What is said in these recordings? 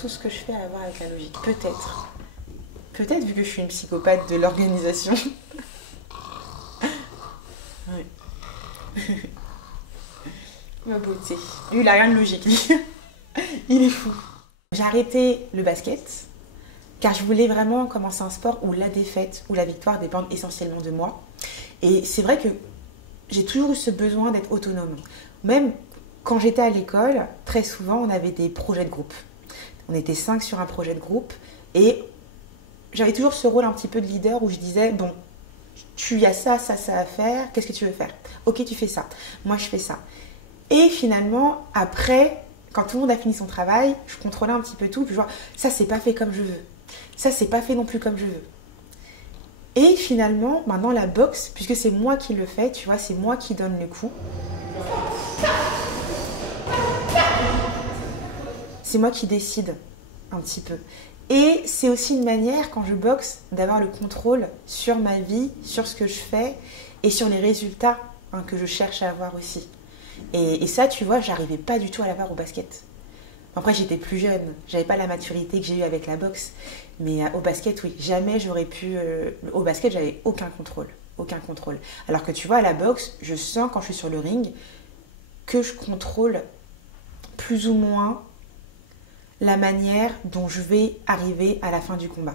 tout ce que je fais à voir avec la logique. Peut-être. Peut-être vu que je suis une psychopathe de l'organisation. Ouais. Ma beauté. Lui, il a rien de logique. Il est fou. J'ai arrêté le basket car je voulais vraiment commencer un sport où la défaite ou la victoire dépendent essentiellement de moi. Et c'est vrai que j'ai toujours eu ce besoin d'être autonome. Même quand j'étais à l'école, très souvent, on avait des projets de groupe. On était 5 sur un projet de groupe et j'avais toujours ce rôle un petit peu de leader où je disais, bon, tu as ça, ça, ça à faire, qu'est-ce que tu veux faire? Ok, tu fais ça, moi je fais ça. Et finalement, après, quand tout le monde a fini son travail, je contrôlais un petit peu tout, puis je vois, ça c'est pas fait comme je veux, ça c'est pas fait non plus comme je veux. Et finalement, maintenant la boxe, puisque c'est moi qui le fais, tu vois, c'est moi qui donne le coup. C'est moi qui décide un petit peu. Et c'est aussi une manière, quand je boxe, d'avoir le contrôle sur ma vie, sur ce que je fais et sur les résultats que je cherche à avoir aussi. Et ça, tu vois, j'arrivais pas du tout à l'avoir au basket. Après, j'étais plus jeune, j'avais pas la maturité que j'ai eue avec la boxe. Mais au basket, oui, jamais j'aurais pu... au basket, j'avais aucun contrôle. Aucun contrôle. Alors que tu vois, à la boxe, je sens quand je suis sur le ring que je contrôle plus ou moins la manière dont je vais arriver à la fin du combat.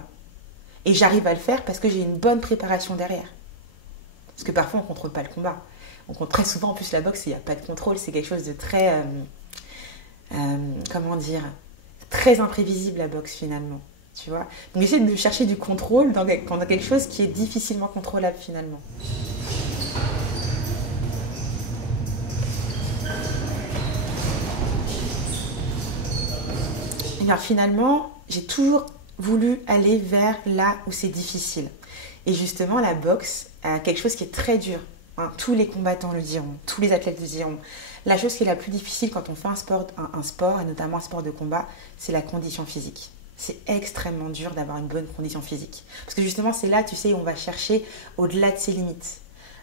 Et j'arrive à le faire parce que j'ai une bonne préparation derrière. Parce que parfois, on ne contrôle pas le combat. Très souvent, en plus, la boxe, il n'y a pas de contrôle. C'est quelque chose de très... comment dire, très imprévisible, la boxe, finalement. Tu vois. Donc, j'essaie de chercher du contrôle dans quelque chose qui est difficilement contrôlable, finalement. Alors finalement, j'ai toujours voulu aller vers là où c'est difficile. Et justement, la boxe a quelque chose qui est très dur. Tous les combattants le diront, tous les athlètes le diront. La chose qui est la plus difficile quand on fait un sport, et notamment un sport de combat, c'est la condition physique. C'est extrêmement dur d'avoir une bonne condition physique. Parce que justement, c'est là, tu sais, où on va chercher au-delà de ses limites.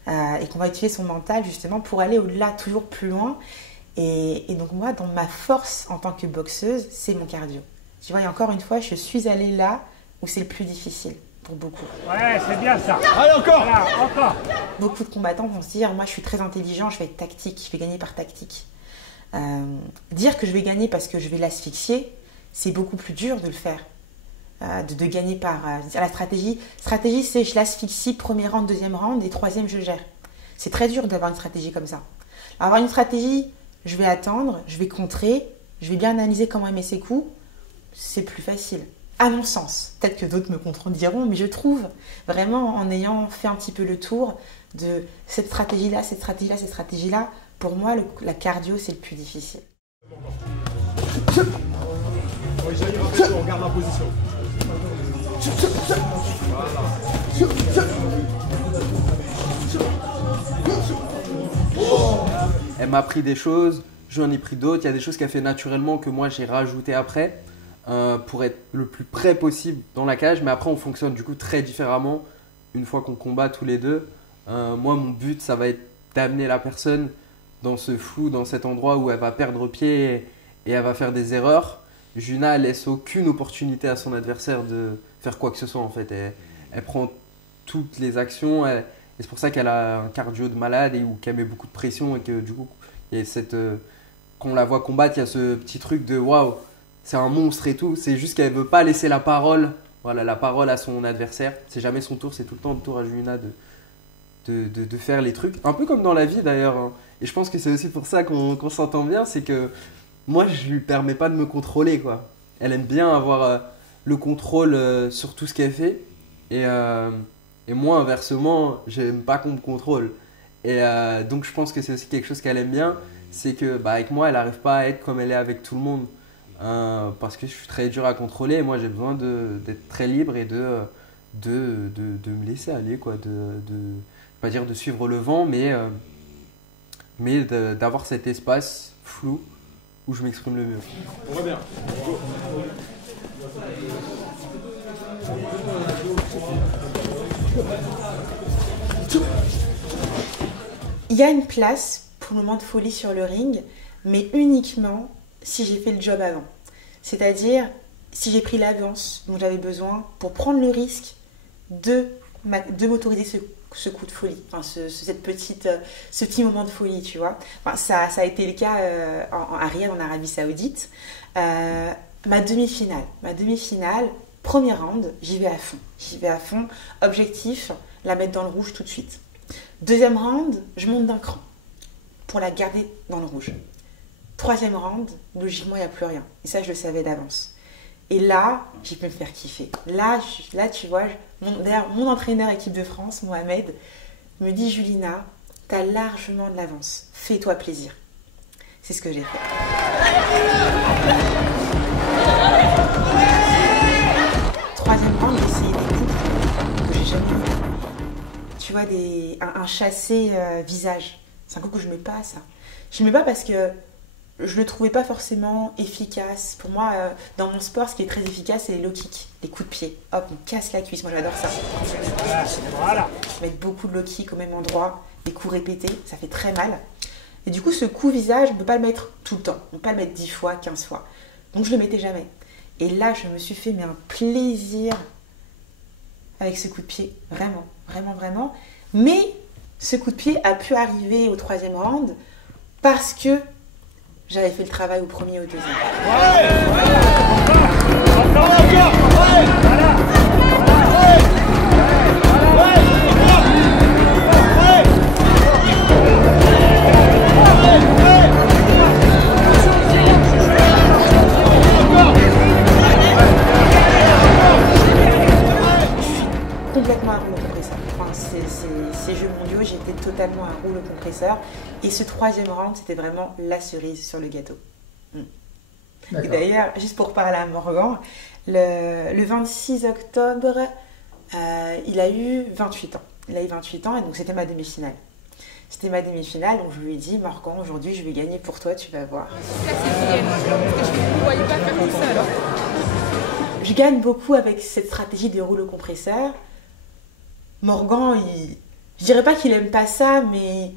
Et qu'on va utiliser son mental justement pour aller au-delà, toujours plus loin. Et donc moi, dans ma force en tant que boxeuse, c'est mon cardio. Tu vois, et encore une fois, je suis allée là où c'est le plus difficile pour beaucoup. Ouais, c'est bien ça. Allez, encore, voilà, encore. Beaucoup de combattants vont se dire, moi je suis très intelligent, je vais être tactique, je vais gagner par tactique. Dire que je vais gagner parce que je vais l'asphyxier, c'est beaucoup plus dur de le faire. De gagner par la stratégie. Stratégie, c'est je l'asphyxie, premier round, deuxième round, et troisième, je gère. C'est très dur d'avoir une stratégie comme ça. Alors, avoir une stratégie... Je vais attendre, je vais contrer, je vais bien analyser comment il met ses coups. C'est plus facile. À mon sens. Peut-être que d'autres me contrediront, mais je trouve vraiment en ayant fait un petit peu le tour de cette stratégie-là, cette stratégie-là, cette stratégie-là, pour moi, la cardio, c'est le plus difficile. On garde la position. Elle m'a appris des choses, j'en ai pris d'autres. Il y a des choses qu'elle fait naturellement que moi j'ai rajouté après pour être le plus près possible dans la cage. Mais après, on fonctionne du coup très différemment une fois qu'on combat tous les deux. Moi, mon but, ça va être d'amener la personne dans ce flou, dans cet endroit où elle va perdre pied et elle va faire des erreurs. Juna laisse aucune opportunité à son adversaire de faire quoi que ce soit en fait. Elle prend toutes les actions. Et c'est pour ça qu'elle a un cardio de malade ou qu'elle met beaucoup de pression et que du coup, il y a quand on la voit combattre, il y a ce petit truc de waouh, c'est un monstre et tout. C'est juste qu'elle ne veut pas laisser la parole à son adversaire. C'est jamais son tour, c'est tout le temps le tour à Juna de faire les trucs. Un peu comme dans la vie d'ailleurs. Hein. Et je pense que c'est aussi pour ça qu'on s'entend bien, c'est que moi, je lui permets pas de me contrôler, quoi. Elle aime bien avoir le contrôle sur tout ce qu'elle fait. Et moi, inversement, j'aime pas qu'on me contrôle. Et donc, je pense que c'est aussi quelque chose qu'elle aime bien. C'est que avec moi, elle n'arrive pas à être comme elle est avec tout le monde. Parce que je suis très dur à contrôler. Et moi, j'ai besoin d'être très libre et de me laisser aller, quoi. Pas dire de suivre le vent, mais d'avoir cet espace flou où je m'exprime le mieux. On va bien. Il y a une place pour le moment de folie sur le ring, mais uniquement si j'ai fait le job avant. C'est-à-dire, si j'ai pris l'avance dont j'avais besoin pour prendre le risque de m'autoriser ce coup de folie, enfin ce petit moment de folie, tu vois. Enfin, ça a été le cas à Riyad, en Arabie Saoudite. Ma demi-finale, premier round, j'y vais à fond. Objectif, la mettre dans le rouge tout de suite. Deuxième round, je monte d'un cran pour la garder dans le rouge. Troisième round, logiquement, il n'y a plus rien. Et ça, je le savais d'avance. Et là, j'ai pu me faire kiffer. Là tu vois, mon entraîneur équipe de France, Mohamed, me dit « Julina, tu as largement de l'avance. Fais-toi plaisir. » C'est ce que j'ai fait. Troisième round, j'ai essayé des coups que j'ai jamais vu. Tu vois, un chassé visage. C'est un coup que je ne mets pas, ça. Je ne mets pas parce que je ne le trouvais pas forcément efficace. Pour moi, dans mon sport, ce qui est très efficace, c'est les low kicks, les coups de pied. Hop, on casse la cuisse. Moi, j'adore ça. Voilà. Mettre beaucoup de low kicks au même endroit, des coups répétés, ça fait très mal. Et du coup, ce coup visage, on ne peut pas le mettre tout le temps. On ne peut pas le mettre 10 fois, 15 fois. Donc, je ne le mettais jamais. Et là, je me suis fait un plaisir avec ce coup de pied. Vraiment, vraiment, vraiment. Mais ce coup de pied a pu arriver au troisième round parce que j'avais fait le travail au premier et au deuxième. Complètement un rouleau compresseur. Enfin, ces Jeux mondiaux, j'étais totalement un rouleau compresseur. Et ce troisième round, c'était vraiment la cerise sur le gâteau. Et d'ailleurs, juste pour parler à Morgan, le 26 octobre, il a eu 28 ans. Il a eu 28 ans et donc c'était ma demi-finale. C'était ma demi-finale, donc je lui ai dit, Morgan, aujourd'hui, je vais gagner pour toi, tu vas voir. Je gagne beaucoup avec cette stratégie des rouleaux compresseurs. Morgan, je dirais pas qu'il aime pas ça, mais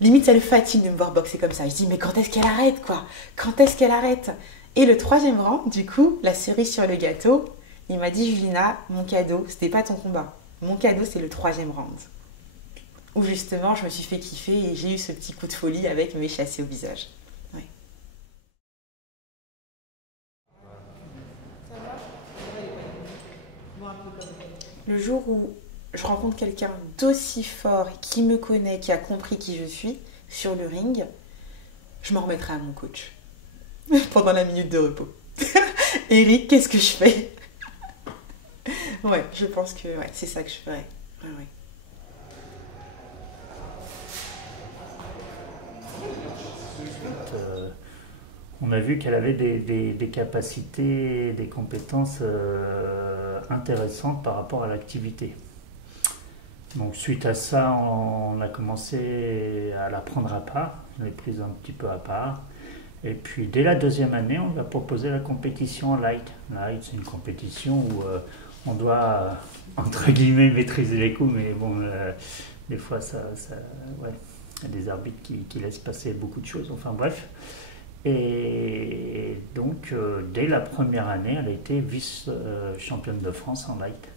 limite ça le fatigue de me voir boxer comme ça. Je dis mais quand est-ce qu'elle arrête quoi? Quand est-ce qu'elle arrête? Et le troisième round, du coup, la cerise sur le gâteau, il m'a dit Julina, mon cadeau, c'était pas ton combat. Mon cadeau, c'est le troisième round. Où justement, je me suis fait kiffer et j'ai eu ce petit coup de folie avec mes chassés au visage. Ouais. Le jour où je rencontre quelqu'un d'aussi fort, qui me connaît, qui a compris qui je suis, sur le ring, je m'en remettrai à mon coach. Pendant la minute de repos. Eric, qu'est-ce que je fais? Ouais, je pense que ouais, c'est ça que je ferais. Ouais. On a vu qu'elle avait des capacités, des compétences intéressantes par rapport à l'activité. Donc suite à ça, on a commencé à la prendre à part, on l'a prise un petit peu à part. Et puis dès la deuxième année, on lui a proposé la compétition en light. Light, c'est une compétition où on doit, entre guillemets, maîtriser les coups, mais bon, des fois, ouais, il y a des arbitres qui laissent passer beaucoup de choses, enfin bref. Et donc, dès la première année, elle a été vice-championne de France en light.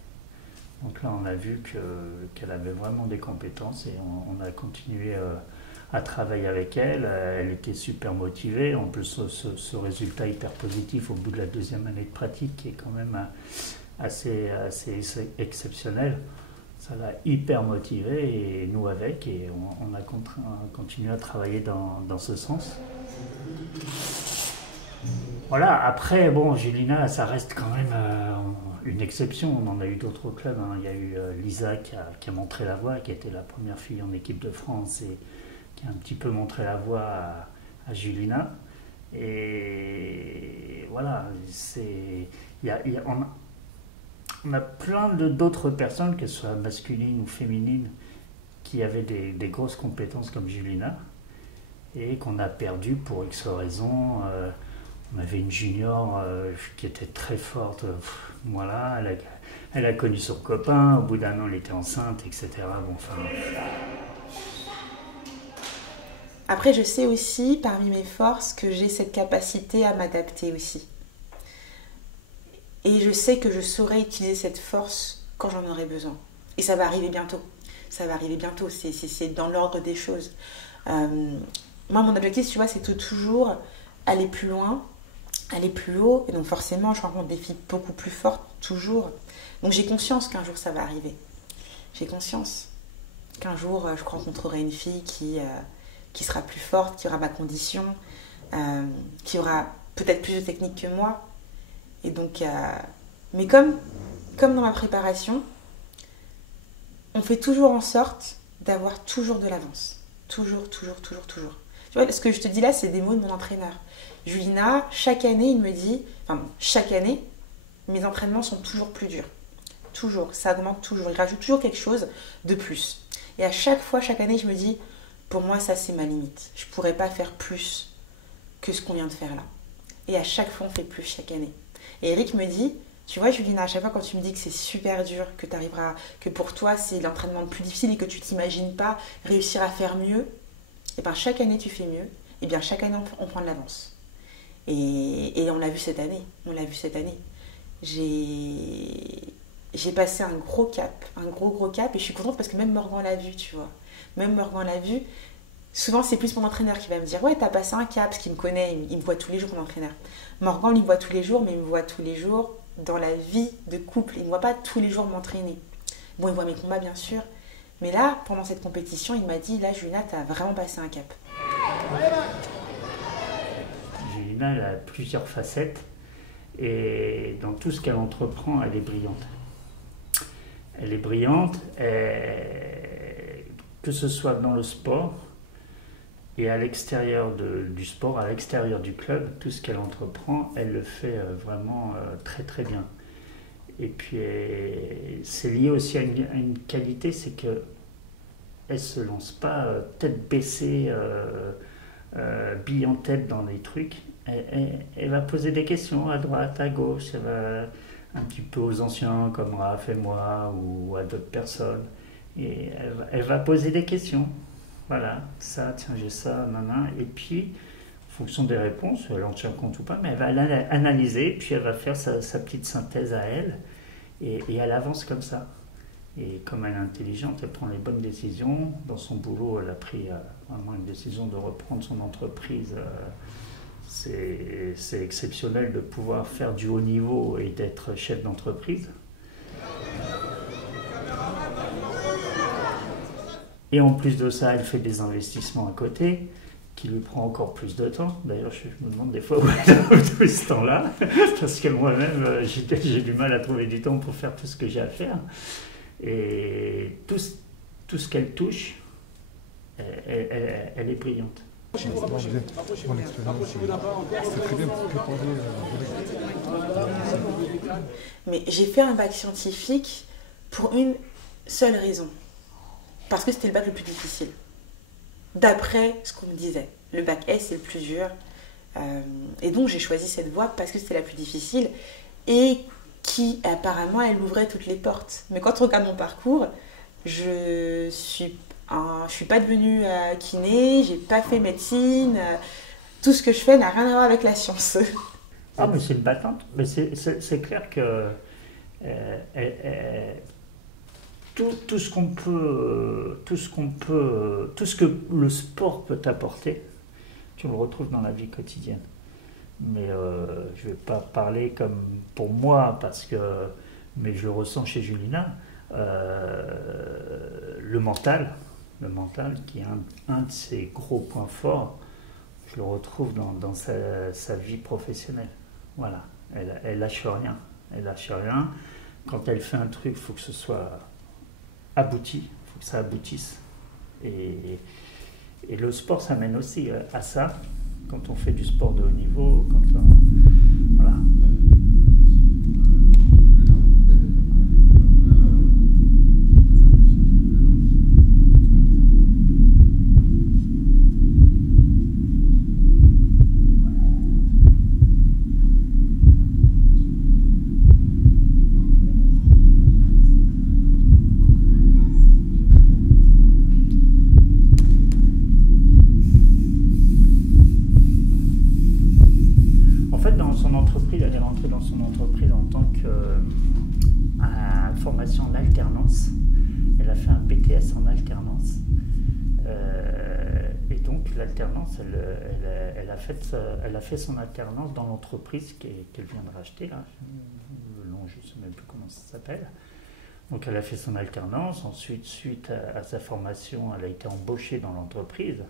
Donc là, on a vu qu'elle avait vraiment des compétences et on a continué à travailler avec elle. Elle était super motivée. En plus, ce résultat hyper positif au bout de la deuxième année de pratique qui est quand même assez exceptionnel. Ça l'a hyper motivée et nous avec. Et on a continué à travailler dans ce sens. Voilà, après, bon, Julina, ça reste quand même une exception. On en a eu d'autres clubs. Hein. Il y a eu Lisa qui a montré la voie, qui a été la première fille en équipe de France et qui a un petit peu montré la voie à Julina. Et voilà, on a plein d'autres personnes, qu'elles soient masculines ou féminines, qui avaient des grosses compétences comme Julina et qu'on a perdu pour X raisons. On avait une junior qui était très forte. Voilà, elle a connu son copain. Au bout d'un an, elle était enceinte, etc. Bon, enfin. Après, je sais aussi, parmi mes forces, que j'ai cette capacité à m'adapter aussi. Et je sais que je saurai utiliser cette force quand j'en aurai besoin. Et ça va arriver bientôt. Ça va arriver bientôt, c'est dans l'ordre des choses. Moi, mon objectif, tu vois, c'est de toujours aller plus loin, aller plus haut. Et donc forcément, je rencontre des filles beaucoup plus fortes, toujours. Donc j'ai conscience qu'un jour, ça va arriver. J'ai conscience qu'un jour, je rencontrerai une fille qui sera plus forte, qui aura ma condition, qui aura peut-être plus de technique que moi. Et donc, mais comme dans ma préparation, on fait toujours en sorte d'avoir toujours de l'avance. Toujours, toujours, toujours, toujours. Tu vois, ce que je te dis là, c'est des mots de mon entraîneur. Julina, chaque année, il me dit... Enfin, chaque année, mes entraînements sont toujours plus durs. Toujours, ça augmente toujours. Il rajoute toujours quelque chose de plus. Et à chaque fois, chaque année, je me dis, pour moi, ça, c'est ma limite. Je ne pourrais pas faire plus que ce qu'on vient de faire là. Et à chaque fois, on fait plus chaque année. Et Eric me dit... Tu vois, Julina, à chaque fois quand tu me dis que c'est super dur, que pour toi c'est l'entraînement le plus difficile et que tu t'imagines pas réussir à faire mieux, et bien chaque année tu fais mieux, et bien chaque année on prend de l'avance. Et on l'a vu cette année, J'ai passé un gros cap, et je suis contente parce que même Morgan l'a vu, tu vois. Même Morgan l'a vu. Souvent, c'est plus mon entraîneur qui va me dire « Ouais, t'as passé un cap », parce qu'il me connaît, il me voit tous les jours, mon entraîneur. Morgan, il me voit tous les jours, mais il me voit tous les jours dans la vie de couple. Il ne me voit pas tous les jours m'entraîner. Bon, il voit mes combats, bien sûr. Mais là, pendant cette compétition, il m'a dit « Là, Julina, t'as vraiment passé un cap. » Julina, elle a plusieurs facettes. Et dans tout ce qu'elle entreprend, elle est brillante. Elle est brillante, que ce soit dans le sport et à l'extérieur du sport, à l'extérieur du club, tout ce qu'elle entreprend, elle le fait vraiment très très bien. Et puis c'est lié aussi à une qualité, c'est qu'elle ne se lance pas tête baissée, bille en tête dans les trucs. Elle va poser des questions à droite, à gauche, elle va un petit peu aux anciens comme Raph et moi ou à d'autres personnes. Et elle va poser des questions. Voilà, ça, tiens, j'ai ça, maman. Et puis, en fonction des réponses, elle en tient compte ou pas, mais elle va analyser, puis elle va faire sa petite synthèse à elle, et elle avance comme ça. Et comme elle est intelligente, elle prend les bonnes décisions. Dans son boulot, elle a pris vraiment une décision de reprendre son entreprise. C'est exceptionnel de pouvoir faire du haut niveau et d'être chef d'entreprise. Et en plus de ça, elle fait des investissements à côté, qui lui prend encore plus de temps. D'ailleurs, je me demande des fois où elle a tout ce temps-là, parce que moi-même, j'ai du mal à trouver du temps pour faire tout ce que j'ai à faire. Et tout ce qu'elle touche, elle est brillante. Mon expérience, c'est très bien que parler. Mais j'ai fait un bac scientifique pour une seule raison. Parce que c'était le bac le plus difficile. D'après ce qu'on me disait. Le bac S, c'est le plus dur. Et donc, j'ai choisi cette voie parce que c'était la plus difficile. Et qui, apparemment, elle ouvrait toutes les portes. Mais quand on regarde mon parcours, je suis pas devenue kiné, j'ai pas fait médecine. Tout ce que je fais n'a rien à voir avec la science. Ah, mais c'est une battante. Mais c'est clair que tout ce que le sport peut t'apporter, tu le retrouves dans la vie quotidienne. Mais je ne vais pas parler comme pour moi, mais je le ressens chez Julina, le mental qui est un de ses gros points forts, je le retrouve dans sa vie professionnelle. Voilà, elle lâche rien. Quand elle fait un truc, il faut que ce soit abouti, il faut que ça aboutisse. Et le sport, ça mène aussi à ça. Quand on fait du sport de haut niveau, voilà. Elle est rentrée dans son entreprise en tant formation en alternance. Elle a fait un BTS en alternance. Et donc l'alternance, elle a fait son alternance dans l'entreprise qu'elle vient de racheter, là. Le nom, je ne sais même plus comment ça s'appelle. Donc elle a fait son alternance. Ensuite, suite à sa formation, elle a été embauchée dans l'entreprise.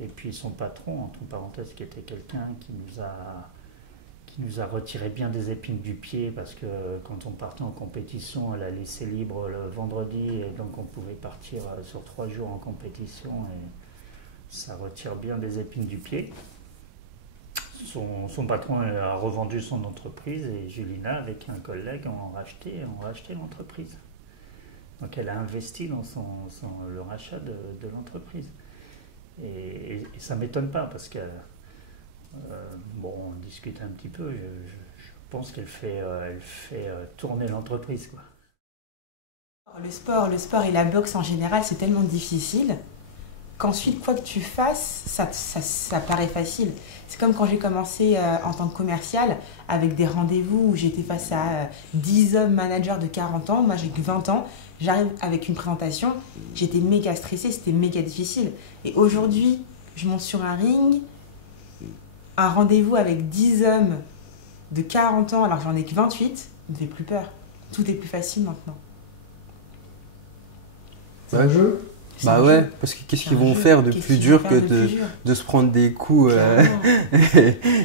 Et puis son patron, entre parenthèses, qui était quelqu'un qui nous a retiré bien des épines du pied, parce que quand on partait en compétition, elle a laissé libre le vendredi, et donc on pouvait partir sur 3 jours en compétition, et ça retire bien des épines du pied. Son patron a revendu son entreprise, et Julina, avec un collègue, ont racheté l'entreprise. Donc elle a investi dans le rachat de l'entreprise. Et ça ne m'étonne pas, parce que on discute un petit peu, je pense qu'elle fait tourner l'entreprise, quoi. Le sport et la boxe en général, c'est tellement difficile qu'ensuite, quoi que tu fasses, ça paraît facile. C'est comme quand j'ai commencé en tant que commercial, avec des rendez-vous où j'étais face à 10 hommes managers de 40 ans. Moi, j'ai que 20 ans. J'arrive avec une présentation. J'étais méga stressée, c'était méga difficile. Et aujourd'hui, je monte sur un ring, un rendez-vous avec 10 hommes de 40 ans, alors que j'en ai que 28, ne me fait plus peur. Tout est plus facile maintenant. C'est un jeu. Bah ouais, parce que qu'est-ce qu'ils vont faire de plus dur que de se prendre des coups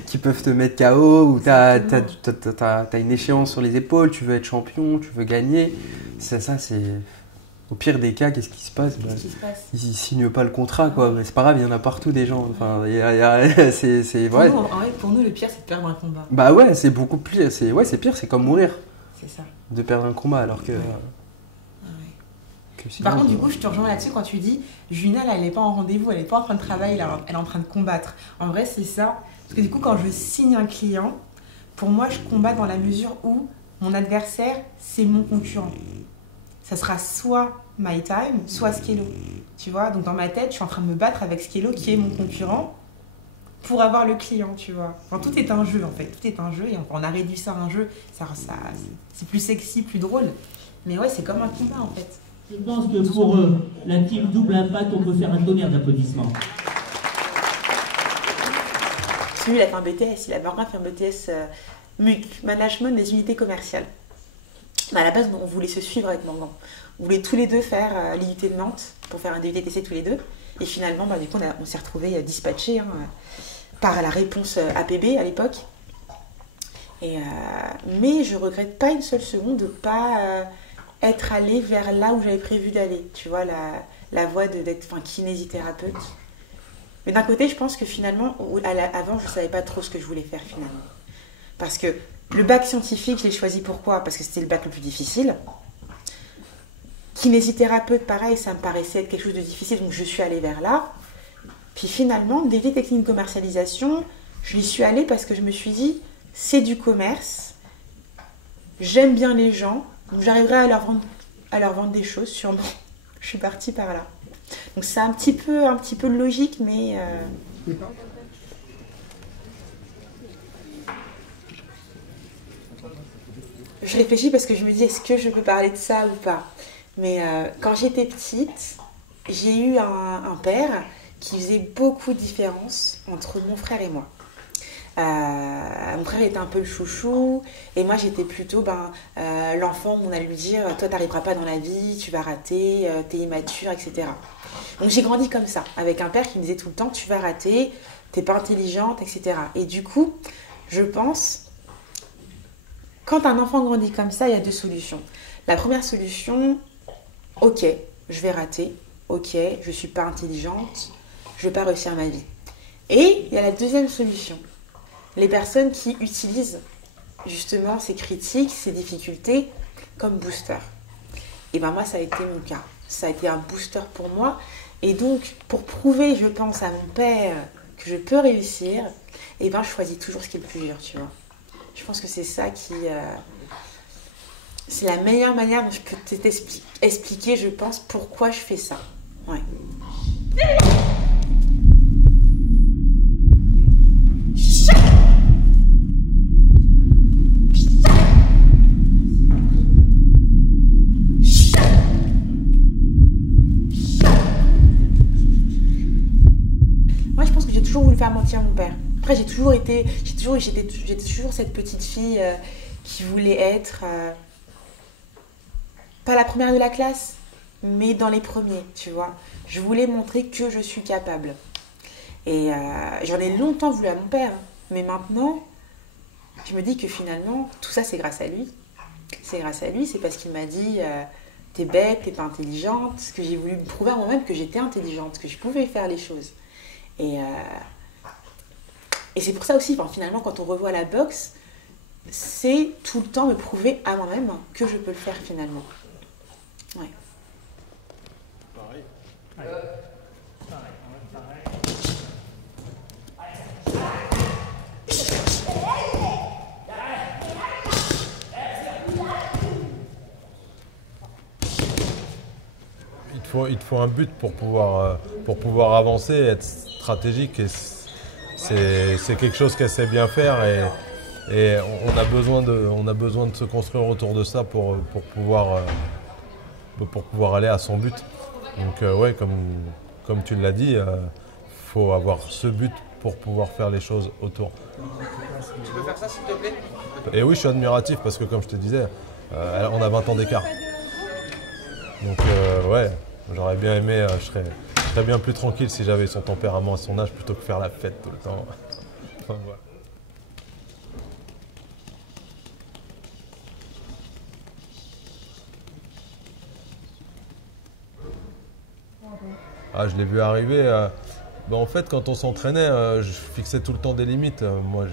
qui peuvent te mettre KO, ou t'as une échéance sur les épaules, tu veux être champion, tu veux gagner. Ça c'est... Au pire des cas, qu'est-ce qui se passe? Ils signent pas le contrat, quoi. Mais c'est pas grave, il y en a partout des gens. Enfin, c'est vrai. Pour nous, le pire, c'est de perdre un combat. Bah ouais, c'est beaucoup plus... c'est pire, c'est comme mourir. C'est ça. De perdre un combat, alors que... Par contre, du coup, je te rejoins là-dessus quand tu dis Julina, elle n'est pas en rendez-vous, elle n'est pas en train de travailler, elle est en train de combattre. En vrai, c'est ça. Parce que du coup, quand je signe un client, pour moi, je combats dans la mesure où mon adversaire, c'est mon concurrent. Ça sera soit My Time, soit Skello. Tu vois, donc dans ma tête, je suis en train de me battre avec Skello, qui est mon concurrent, pour avoir le client, tu vois. Enfin, tout est un jeu, en fait. Tout est un jeu, et on a réduit ça à un jeu. C'est plus sexy, plus drôle. Mais ouais, c'est comme un combat, en fait. Je pense que pour la team Double Impact, on peut faire un tonnerre d'applaudissements. Lui, il a fait un BTS, il a vraiment fait un BTS MUC, Management des unités commerciales. À la base, on voulait se suivre avec Morgan. On voulait tous les deux faire l'IUT de Nantes pour faire un DUTTC tous les deux. Et finalement, du coup, on s'est retrouvés dispatchés par la réponse APB à l'époque. Mais je regrette pas une seule seconde de ne pas être allée vers là où j'avais prévu d'aller. Tu vois, la voie d'être kinésithérapeute. Mais d'un côté, je pense que finalement, avant, je ne savais pas trop ce que je voulais faire finalement. Parce que le bac scientifique, je l'ai choisi pourquoi? Parce que c'était le bac le plus difficile. Kinésithérapeute, pareil, ça me paraissait être quelque chose de difficile, donc je suis allée vers là. Puis finalement, DUT technique de commercialisation, je y suis allée parce que je me suis dit, c'est du commerce, j'aime bien les gens, donc j'arriverai à leur vendre des choses, sûrement. Je suis partie par là. Donc c'est un petit peu logique, mais... Je réfléchis parce que je me dis, est-ce que je peux parler de ça ou pas? Mais quand j'étais petite, j'ai eu un père qui faisait beaucoup de différence entre mon frère et moi. Mon frère était un peu le chouchou et moi j'étais plutôt l'enfant où on allait lui dire toi t'arriveras pas dans la vie, tu vas rater, t'es immature, etc. Donc j'ai grandi comme ça, avec un père qui me disait tout le temps tu vas rater, t'es pas intelligente, etc. Et du coup, je pense, quand un enfant grandit comme ça, il y a deux solutions. La première solution, ok, je vais rater, ok, je suis pas intelligente, je vais pas réussir ma vie. Et il y a la deuxième solution. Les personnes qui utilisent justement ces critiques, ces difficultés comme booster. Et moi, ça a été mon cas. Ça a été un booster pour moi. Et donc, pour prouver, je pense, à mon père que je peux réussir, je choisis toujours ce qui est le plus dur, tu vois. Je pense que c'est ça qui... c'est la meilleure manière dont je peux t'expliquer, je pense, pourquoi je fais ça. Ouais. pas menti à mon père. Après, j'ai toujours cette petite fille qui voulait être pas la première de la classe, mais dans les premiers, tu vois. Je voulais montrer que je suis capable. Et j'en ai longtemps voulu à mon père. Mais maintenant, je me dis que finalement, tout ça, c'est grâce à lui. C'est grâce à lui, c'est parce qu'il m'a dit t'es bête, t'es pas intelligente. Que j'ai voulu me prouver à moi-même que j'étais intelligente, que je pouvais faire les choses. Et c'est pour ça aussi, finalement, quand on revoit la boxe, c'est tout le temps me prouver à moi-même que je peux le faire finalement. Ouais. Pareil. Il te faut un but pour pouvoir avancer, être stratégique. Et c'est quelque chose qu'elle sait bien faire et on a besoin de se construire autour de ça pour pouvoir aller à son but. Donc ouais, comme tu l'as dit, faut avoir ce but pour pouvoir faire les choses autour. Tu peux faire ça s'il te plaît? Et oui, je suis admiratif parce que comme je te disais, on a 20 ans d'écart. Donc ouais, j'aurais bien aimé, je serais bien plus tranquille si j'avais son tempérament à son âge plutôt que faire la fête tout le temps. Enfin, voilà. Ah, je l'ai vu arriver. En fait, quand on s'entraînait, je fixais tout le temps des limites. Moi,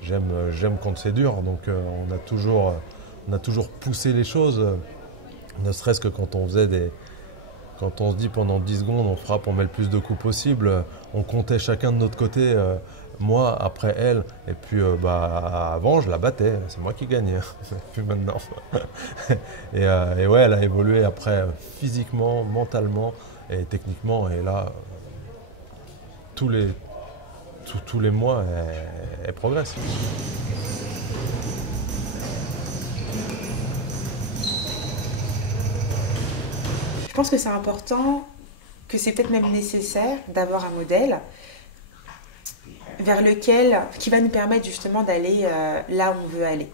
j'aime quand c'est dur, donc on a toujours poussé les choses. Ne serait-ce que quand on se dit pendant 10 secondes, on frappe, on met le plus de coups possible. On comptait chacun de notre côté, moi après elle. Et puis avant, je la battais, c'est moi qui gagnais. Puis maintenant. et ouais, elle a évolué après physiquement, mentalement et techniquement. Et là, tous les mois, elle progresse. Je pense que c'est important, que c'est peut-être même nécessaire d'avoir un modèle qui va nous permettre justement d'aller là où on veut aller.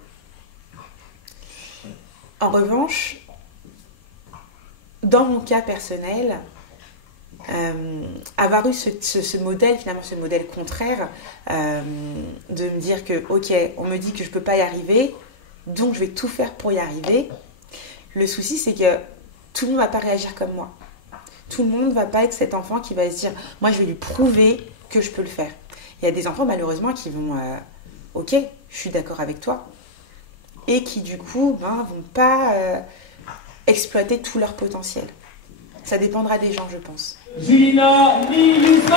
En revanche, dans mon cas personnel, avoir eu ce modèle, finalement ce modèle contraire, de me dire que ok, on me dit que je ne peux pas y arriver, donc je vais tout faire pour y arriver. Le souci, c'est que tout le monde ne va pas réagir comme moi. Tout le monde ne va pas être cet enfant qui va se dire « Moi, je vais lui prouver que je peux le faire ». Il y a des enfants, malheureusement, qui vont « Ok, je suis d'accord avec toi ». Et qui, du coup, vont pas exploiter tout leur potentiel. Ça dépendra des gens, je pense. Julina Milusmas.